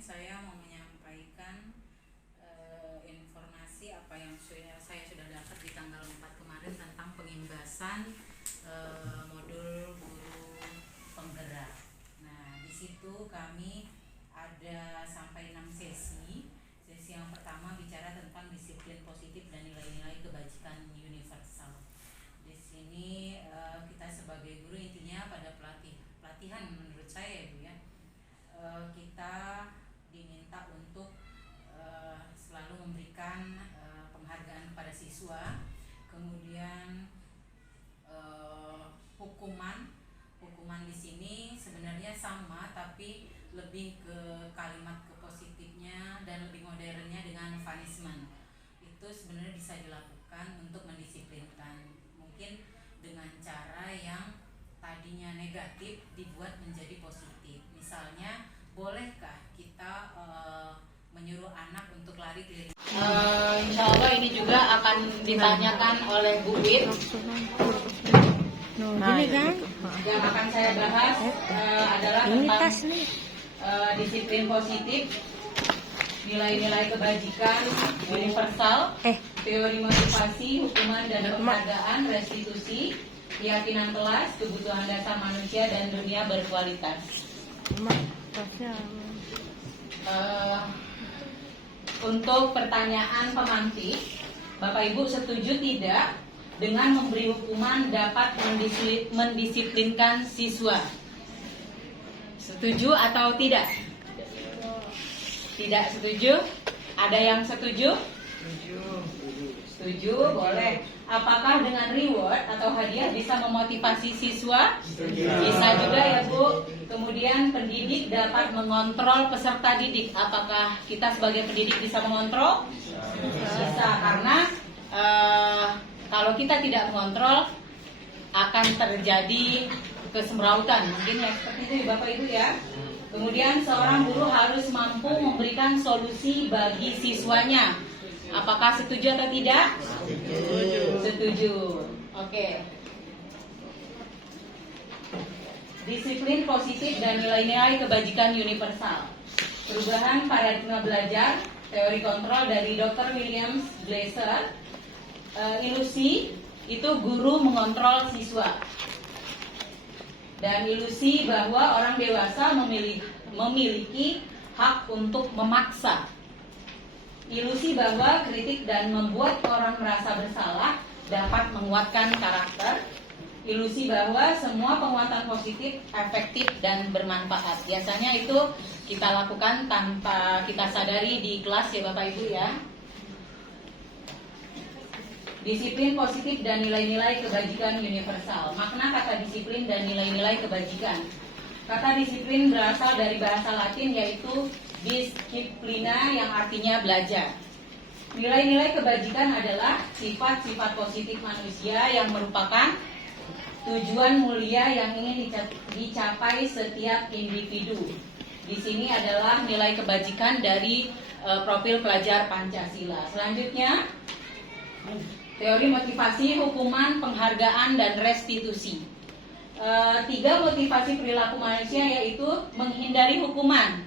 saya mau menyampaikan informasi apa yang saya sudah dapat di tanggal 4 kemarin tentang pengimbasan modul guru penggerak. Nah, di situ kami ada sampai 6 sesi. Sesi yang pertama bicara tentang disiplin positif dan nilai-nilai kebajikan universal. Di sini kita sebagai guru intinya pada pelatihan menurut saya Bu ya. Kita diminta untuk selalu memberikan penghargaan kepada siswa, kemudian hukuman di sini sebenarnya sama tapi lebih ke kalimat ke positifnya dan lebih modernnya dengan punishment. Itu sebenarnya bisa dilakukan untuk mendisiplinkan, mungkin dengan cara yang tadinya negatif dibuat menjadi positif. Misalnya, bolehkah kita menyuruh anak untuk lari keliling? Insya Allah ini juga akan ditanyakan oleh Bu Wit. Nah, ini kan Yang akan saya bahas adalah ini tentang tas nih. disiplin positif, nilai-nilai kebajikan universal, teori motivasi, hukuman dan penghargaan, restitusi, keyakinan kelas, kebutuhan dasar manusia dan dunia berkualitas. Tasnya. Untuk pertanyaan pemantik, Bapak Ibu setuju tidak dengan memberi hukuman dapat mendisiplinkan siswa? Setuju atau tidak? Tidak setuju? Ada yang setuju? Setuju, boleh. Apakah dengan reward atau hadiah bisa memotivasi siswa? Bisa juga ya Bu. Kemudian pendidik dapat mengontrol peserta didik. Apakah kita sebagai pendidik bisa mengontrol? Bisa, karena kalau kita tidak mengontrol akan terjadi kesemrautan. Mungkin ya seperti itu Bapak Ibu ya. Kemudian seorang guru harus mampu memberikan solusi bagi siswanya. Apakah setuju atau tidak? Setuju. Oke. Disiplin positif dan nilai-nilai kebajikan universal. Perubahan paradigma belajar, teori kontrol dari Dr. William Glasser. Ilusi itu guru mengontrol siswa. Dan ilusi bahwa orang dewasa memiliki hak untuk memaksa. Ilusi bahwa kritik dan membuat orang merasa bersalah dapat menguatkan karakter. Ilusi bahwa semua penguatan positif efektif dan bermanfaat. Biasanya itu kita lakukan tanpa kita sadari di kelas ya Bapak Ibu ya. Disiplin positif dan nilai-nilai kebajikan universal. Makna kata disiplin dan nilai-nilai kebajikan. Kata disiplin berasal dari bahasa Latin yaitu disciplina yang artinya belajar. Nilai-nilai kebajikan adalah sifat-sifat positif manusia yang merupakan tujuan mulia yang ingin dicapai setiap individu. Di sini adalah nilai kebajikan dari profil pelajar Pancasila. Selanjutnya, teori motivasi, hukuman, penghargaan, dan restitusi. 3 motivasi perilaku manusia yaitu menghindari hukuman.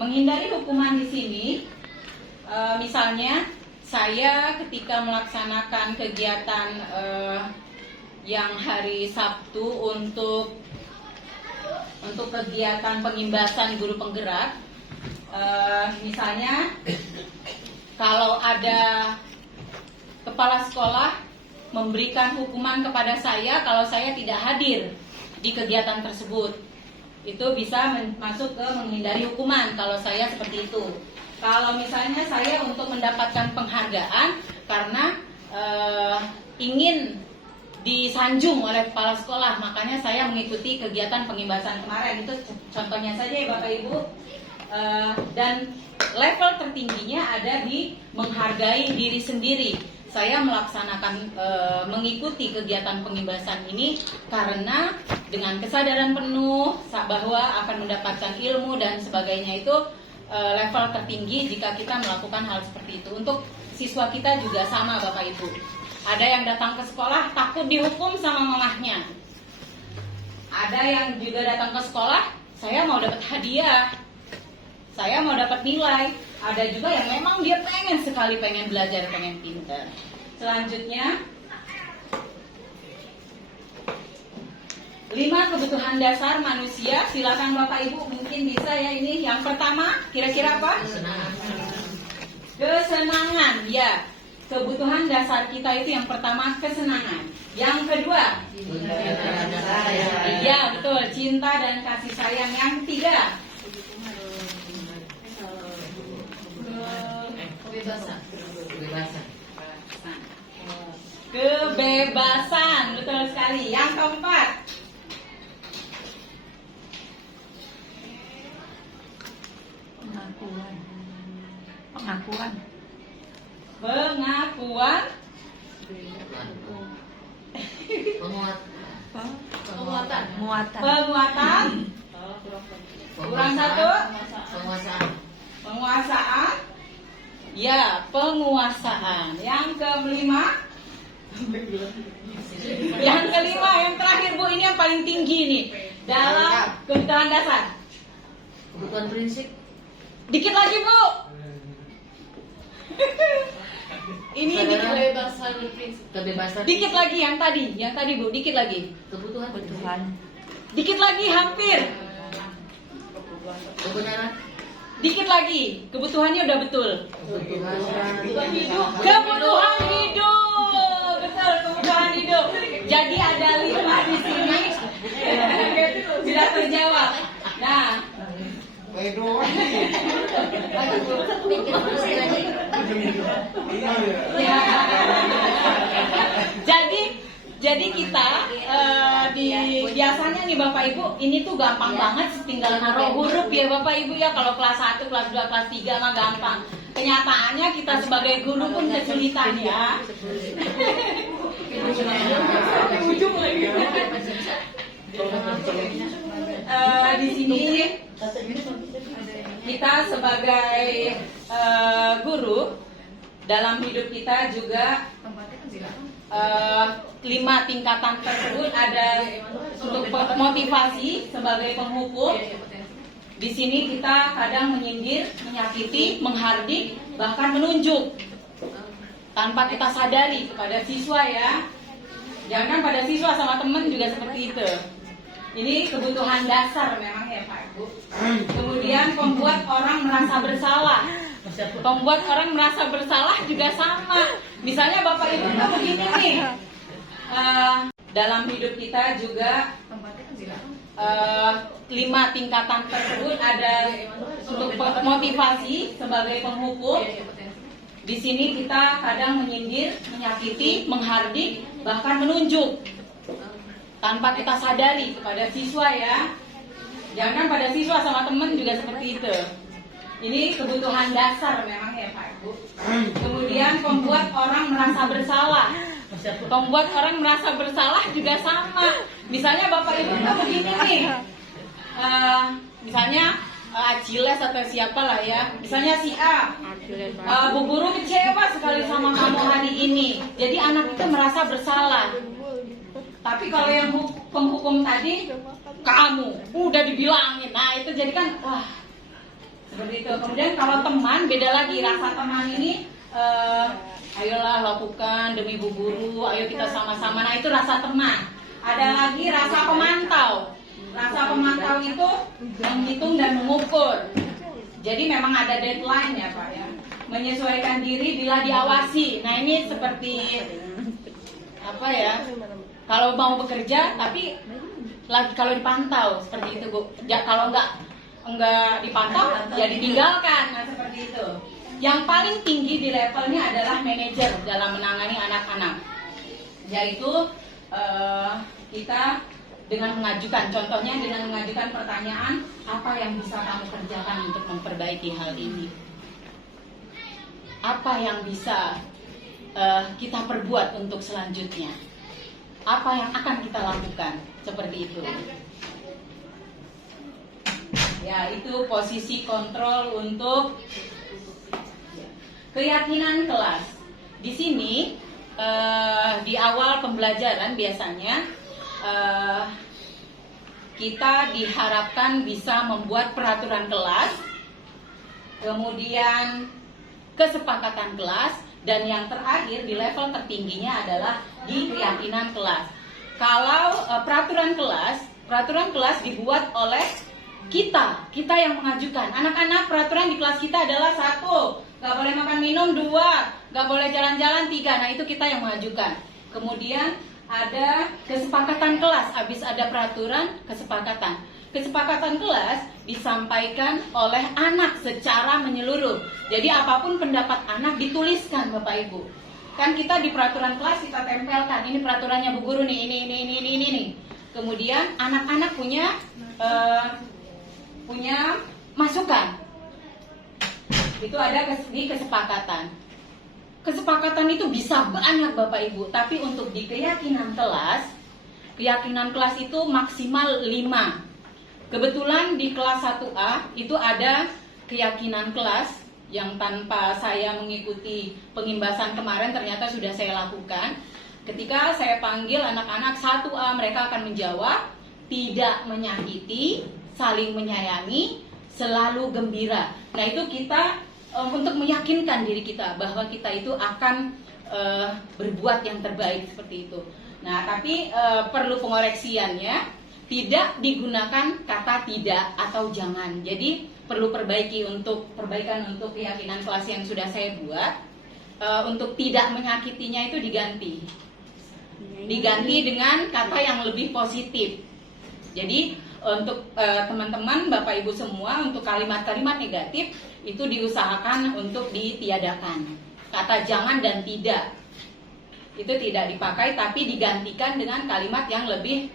Menghindari hukuman di sini, misalnya saya ketika melaksanakan kegiatan yang hari Sabtu untuk kegiatan pengimbasan guru penggerak, misalnya kalau ada kepala sekolah memberikan hukuman kepada saya kalau saya tidak hadir di kegiatan tersebut, itu bisa masuk ke menghindari hukuman kalau saya seperti itu. Kalau misalnya saya untuk mendapatkan penghargaan karena ingin disanjung oleh kepala sekolah, makanya saya mengikuti kegiatan pengimbasan kemarin. Itu contohnya saja ya Bapak Ibu. Dan level tertingginya ada di menghargai diri sendiri. Saya melaksanakan mengikuti kegiatan pengimbasan ini karena dengan kesadaran penuh bahwa akan mendapatkan ilmu dan sebagainya. Itu level tertinggi jika kita melakukan hal seperti itu. Untuk siswa kita juga sama Bapak Ibu. Ada yang datang ke sekolah takut dihukum sama mamahnya. Ada yang juga datang ke sekolah, saya mau dapat hadiah. saya mau dapat nilai. Ada juga yang memang dia pengen sekali pengen belajar, pengen pintar. Selanjutnya 5 kebutuhan dasar manusia. Silakan Bapak Ibu mungkin bisa ya ini. Yang pertama kira-kira apa? Kesenangan. Ya, kebutuhan dasar kita itu yang pertama kesenangan. Yang kedua, ya betul, cinta dan kasih sayang. Yang tiga, kebebasan. Betul sekali. Yang keempat, pengakuan. pengakuan. Penguatan. Kurang satu. Penguasaan. Ya, penguasaan. Yang kelima. Yang kelima, yang terakhir Bu, ini yang paling tinggi nih dalam kebutuhan dasar. Kebutuhan prinsip. Dikit lagi Bu. Ini dikit lagi. Kebebasan. Dikit lagi yang tadi Bu, dikit lagi. Kebutuhan. Dikit lagi hampir. Kebenaran. Dikit lagi, kebutuhannya udah betul. Kebutuhan hidup. Kebutuhan hidup, betul, kebutuhan hidup. Jadi ada 5 di sini sudah terjawab. Nah, ya. Jadi kita biasanya nih Bapak Ibu, ini tuh gampang banget, tinggal naruh huruf ya Bapak Ibu ya. Kalau kelas 1, kelas 2, kelas 3 mah gampang. Kenyataannya kita sebagai guru pun kesulitan ya. Di sini kita sebagai guru dalam hidup kita juga 5 tingkatan tersebut ada untuk motivasi sebagai penghukum. Di sini kita kadang menyindir, menyakiti, menghardik, bahkan menunjuk tanpa kita sadari kepada siswa ya. Jangan pada siswa, sama teman juga seperti itu. Ini kebutuhan dasar memang ya Pak Ibu. Kemudian membuat orang merasa bersalah. Membuat orang merasa bersalah juga sama. Misalnya Bapak Ibu begini nih, dalam hidup kita juga 5 tingkatan tersebut ada untuk motivasi sebagai penghukum. Di sini kita kadang menyindir, menyakiti, menghardik, bahkan menunjuk tanpa kita sadari kepada siswa ya. Jangan pada siswa, sama teman juga seperti itu. Ini kebutuhan dasar memang ya Pak Ibu. Kemudian membuat orang merasa bersalah. Membuat orang merasa bersalah juga sama. Misalnya Bapak Ibu begini nih, misalnya Aciles atau siapa lah ya. Misalnya si A, Bu guru kecewa sekali sama kamu hari ini. Jadi anak itu merasa bersalah. Tapi kalau yang penghukum tadi, kamu udah dibilangin. Nah itu jadi kan, wah seperti itu. Kemudian kalau teman, beda lagi. Rasa teman ini, ayolah lakukan demi Bu guru, ayo kita sama-sama. Nah itu rasa teman. Ada lagi rasa pemantau. Rasa pemantau itu menghitung dan mengukur. Jadi memang ada deadline ya Pak ya. Menyesuaikan diri bila diawasi. Nah ini seperti apa ya? Kalau mau bekerja tapi lagi kalau dipantau seperti itu Bu. Ya kalau enggak dipantau ya ditinggalkan. Nah seperti itu. Yang paling tinggi di levelnya adalah manajer dalam menangani anak-anak. Yaitu kita dengan mengajukan, contohnya dengan mengajukan pertanyaan, apa yang bisa kamu kerjakan untuk memperbaiki hal ini? Apa yang bisa kita perbuat untuk selanjutnya? Apa yang akan kita lakukan? Seperti itu. Ya, itu posisi kontrol untuk keyakinan kelas. Di sini di awal pembelajaran biasanya kita diharapkan bisa membuat peraturan kelas kemudian kesepakatan kelas, dan yang terakhir di level tertingginya adalah di keyakinan kelas. Kalau peraturan kelas dibuat oleh kita yang mengajukan. Anak-anak, peraturan di kelas kita adalah 1, nggak boleh makan minum, 2, nggak boleh jalan-jalan, 3. Nah, itu kita yang mengajukan. Kemudian ada kesepakatan kelas, habis ada peraturan, kesepakatan. Kesepakatan kelas disampaikan oleh anak secara menyeluruh. Jadi apapun pendapat anak dituliskan, Bapak Ibu. Kan kita di peraturan kelas kita tempelkan, ini peraturannya Bu Guru nih, ini. Kemudian anak-anak punya masukan. Itu ada di kesepakatan. Kesepakatan itu bisa banyak Bapak Ibu, tapi untuk di keyakinan kelas itu maksimal 5. Kebetulan di kelas 1A itu ada keyakinan kelas yang tanpa saya mengikuti pengimbasan kemarin ternyata sudah saya lakukan. Ketika saya panggil anak-anak 1A, mereka akan menjawab tidak menyakiti, saling menyayangi, selalu gembira. Nah, itu kita untuk meyakinkan diri kita bahwa kita itu akan berbuat yang terbaik seperti itu. Nah, tapi perlu pengoreksiannya, tidak digunakan kata tidak atau jangan. Jadi perlu perbaikan untuk keyakinan kelas yang sudah saya buat. Untuk tidak menyakitinya itu diganti dengan kata yang lebih positif. Jadi untuk teman-teman, Bapak Ibu semua, untuk kalimat-kalimat negatif itu diusahakan untuk ditiadakan. Kata jangan dan tidak itu tidak dipakai, tapi digantikan dengan kalimat yang lebih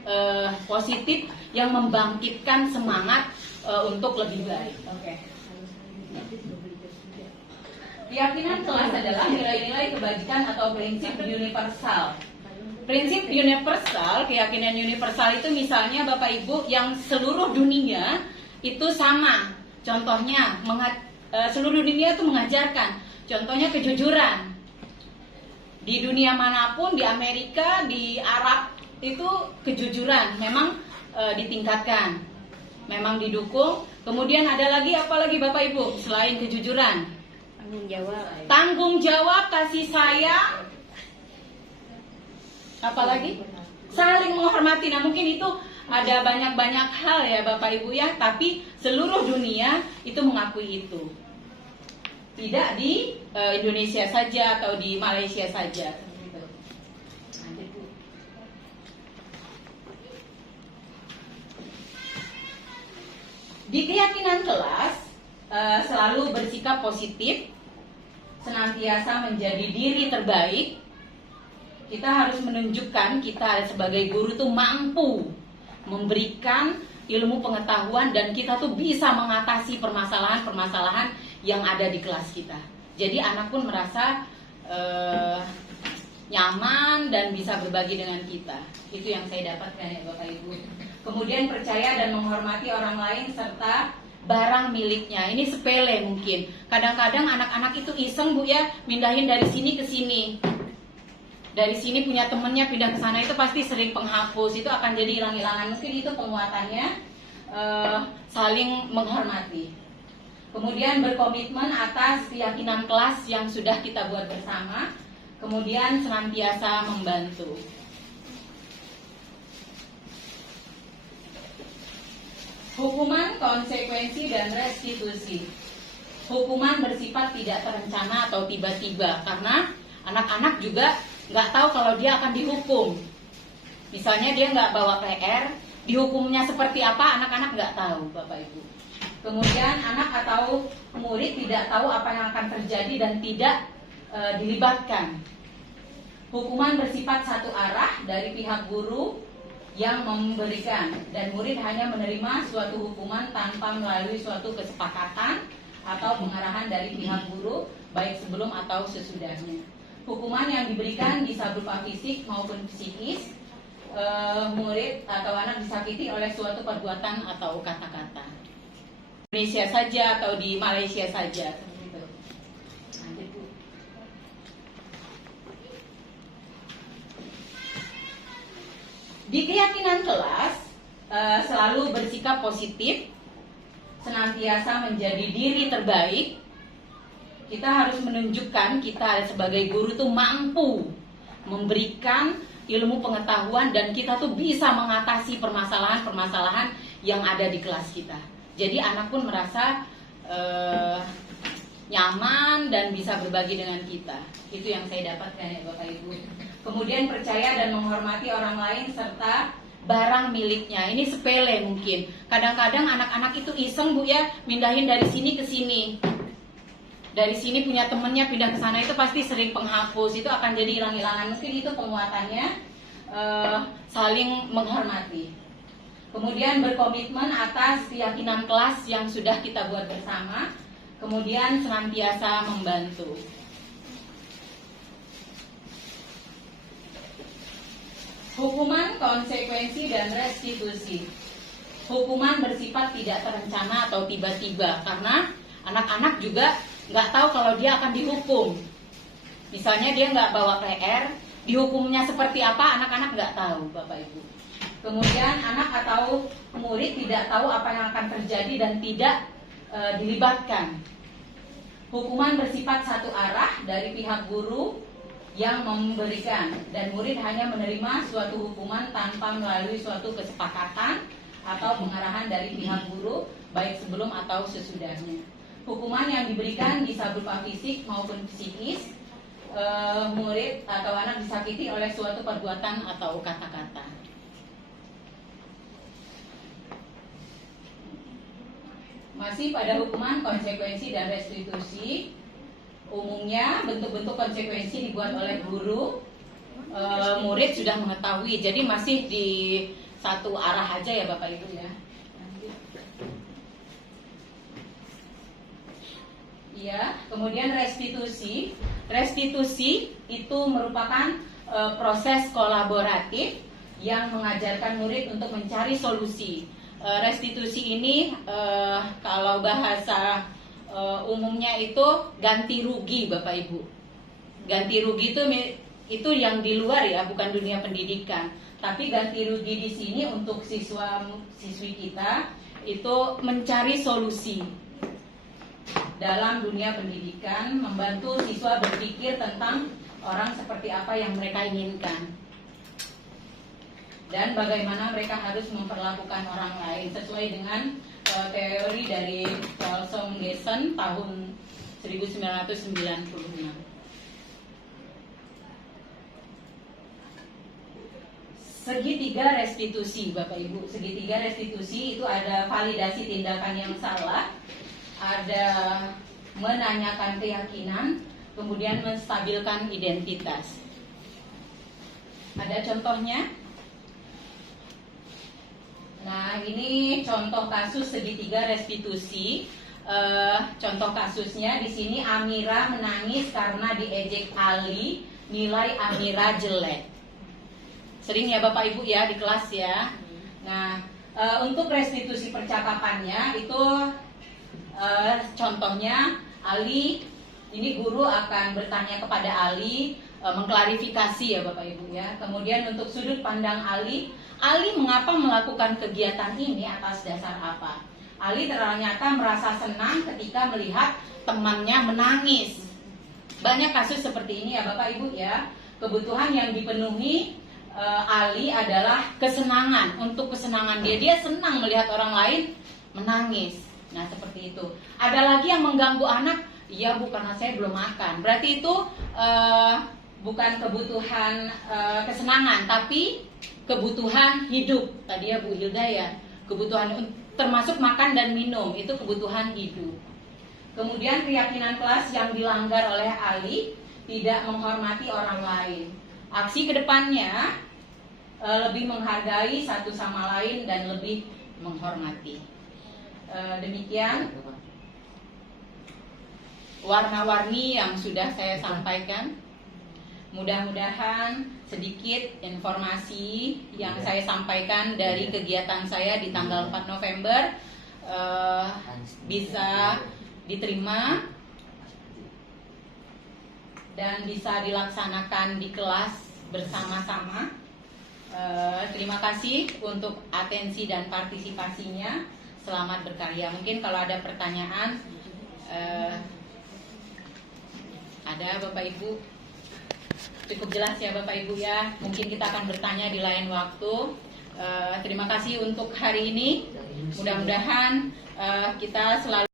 positif, yang membangkitkan semangat untuk lebih baik. Oke. Keyakinan kelas adalah nilai-nilai kebajikan atau prinsip universal. Prinsip universal, keyakinan universal itu misalnya Bapak Ibu yang seluruh dunia itu sama. Contohnya seluruh dunia itu mengajarkan. Contohnya kejujuran. Di dunia manapun, di Amerika, di Arab itu kejujuran memang ditingkatkan, memang didukung. Kemudian ada lagi apa lagi Bapak Ibu selain kejujuran? Tanggung jawab, kasih sayang. Apalagi saling menghormati. Nah, mungkin itu ada banyak hal ya Bapak Ibu ya, tapi seluruh dunia itu mengakui itu. Tidak di Indonesia saja atau di Malaysia saja. Di keyakinan kelas selalu bersikap positif, senantiasa menjadi diri terbaik. Kita harus menunjukkan kita sebagai guru tuh mampu memberikan ilmu pengetahuan dan kita tuh bisa mengatasi permasalahan-permasalahan yang ada di kelas kita. Jadi anak pun merasa nyaman dan bisa berbagi dengan kita. Itu yang saya dapatkan ya Bapak Ibu. Kemudian percaya dan menghormati orang lain serta barang miliknya. Ini sepele mungkin. Kadang-kadang anak-anak itu iseng Bu ya, mindahin dari sini ke sini. Dari sini punya temennya pindah ke sana, itu pasti sering penghapus, itu akan jadi hilang-hilangan. Mungkin itu penguatannya saling menghormati. Kemudian berkomitmen atas keyakinan kelas yang sudah kita buat bersama. Kemudian senantiasa membantu. Hukuman, konsekuensi, dan restitusi. Hukuman bersifat tidak terencana atau tiba-tiba, karena anak-anak juga nggak tahu kalau dia akan dihukum. Misalnya dia nggak bawa PR, dihukumnya seperti apa anak-anak nggak tahu Bapak Ibu. Kemudian anak atau murid tidak tahu apa yang akan terjadi dan tidak dilibatkan. Hukuman bersifat satu arah dari pihak guru yang memberikan, dan murid hanya menerima suatu hukuman tanpa melalui suatu kesepakatan atau pengarahan dari pihak guru, baik sebelum atau sesudahnya. Hukuman yang diberikan bisa berupa fisik maupun psikis. Murid atau anak disakiti oleh suatu perbuatan atau kata-kata. Indonesia saja atau di Malaysia saja. Di keyakinan kelas selalu bersikap positif, senantiasa menjadi diri terbaik, kita harus menunjukkan kita sebagai guru tuh mampu memberikan ilmu pengetahuan dan kita tuh bisa mengatasi permasalahan-permasalahan yang ada di kelas kita. Jadi anak pun merasa nyaman dan bisa berbagi dengan kita. Itu yang saya dapatkan ya Bapak Ibu. Kemudian percaya dan menghormati orang lain serta barang miliknya. Ini sepele mungkin. Kadang-kadang anak-anak itu iseng Bu ya, mindahin dari sini ke sini. Dari sini punya temennya pindah ke sana, itu pasti sering penghapus, itu akan jadi hilang-hilangan. Mungkin itu penguatannya saling menghormati. Kemudian berkomitmen atas keyakinan kelas yang sudah kita buat bersama. Kemudian senantiasa membantu. Hukuman, konsekuensi, dan restitusi. Hukuman bersifat tidak terencana atau tiba-tiba, karena anak-anak juga nggak tahu kalau dia akan dihukum. Misalnya dia nggak bawa PR, dihukumnya seperti apa anak-anak nggak tahu, Bapak Ibu. Kemudian anak atau murid tidak tahu apa yang akan terjadi dan tidak dilibatkan. Hukuman bersifat satu arah dari pihak guru yang memberikan, dan murid hanya menerima suatu hukuman tanpa melalui suatu kesepakatan atau pengarahan dari pihak guru, baik sebelum atau sesudahnya. Hukuman yang diberikan bisa berupa fisik maupun psikis. Murid atau anak disakiti oleh suatu perbuatan atau kata-kata. Masih pada hukuman, konsekuensi, dan restitusi. Umumnya bentuk-bentuk konsekuensi dibuat oleh guru. Murid sudah mengetahui, jadi masih di satu arah aja ya Bapak Ibu ya. Ya, kemudian restitusi. Restitusi itu merupakan proses kolaboratif yang mengajarkan murid untuk mencari solusi. Restitusi ini kalau bahasa umumnya itu ganti rugi Bapak Ibu. Ganti rugi itu yang di luar ya, bukan dunia pendidikan. Tapi ganti rugi di sini untuk siswi kita itu mencari solusi. Dalam dunia pendidikan, membantu siswa berpikir tentang orang seperti apa yang mereka inginkan dan bagaimana mereka harus memperlakukan orang lain sesuai dengan teori dari Charles Mason tahun 1996. Segitiga restitusi Bapak Ibu. Segitiga restitusi itu ada validasi tindakan yang salah, ada menanyakan keyakinan, kemudian menstabilkan identitas. Ada contohnya? Nah, ini contoh kasus segitiga restitusi. Contoh kasusnya di sini Amira menangis karena diejek Ali, nilai Amira jelek. Sering ya Bapak Ibu ya di kelas ya. Nah, untuk restitusi percakapannya itu contohnya Ali, ini guru akan bertanya kepada Ali, mengklarifikasi ya Bapak Ibu ya. Kemudian untuk sudut pandang Ali mengapa melakukan kegiatan ini atas dasar apa? Ali ternyata merasa senang ketika melihat temannya menangis. Banyak kasus seperti ini ya Bapak Ibu ya. Kebutuhan yang dipenuhi Ali adalah kesenangan. Untuk kesenangan dia senang melihat orang lain menangis. Nah seperti itu. Ada lagi yang mengganggu anak, ya Bu karena saya belum makan. Berarti itu bukan kebutuhan kesenangan, tapi kebutuhan hidup. Tadi ya Bu Hilda ya, kebutuhan termasuk makan dan minum, itu kebutuhan hidup. Kemudian keyakinan kelas yang dilanggar oleh Ali, tidak menghormati orang lain. Aksi kedepannya lebih menghargai satu sama lain dan lebih menghormati. Demikian warna-warni yang sudah saya sampaikan. Mudah-mudahan sedikit informasi yang saya sampaikan dari kegiatan saya di tanggal 4 November bisa diterima dan bisa dilaksanakan di kelas bersama-sama. Terima kasih untuk atensi dan partisipasinya. selamat berkarya. Mungkin kalau ada pertanyaan, ada Bapak Ibu, cukup jelas ya Bapak Ibu ya. Mungkin kita akan bertanya di lain waktu. Terima kasih untuk hari ini. Mudah-mudahan kita selalu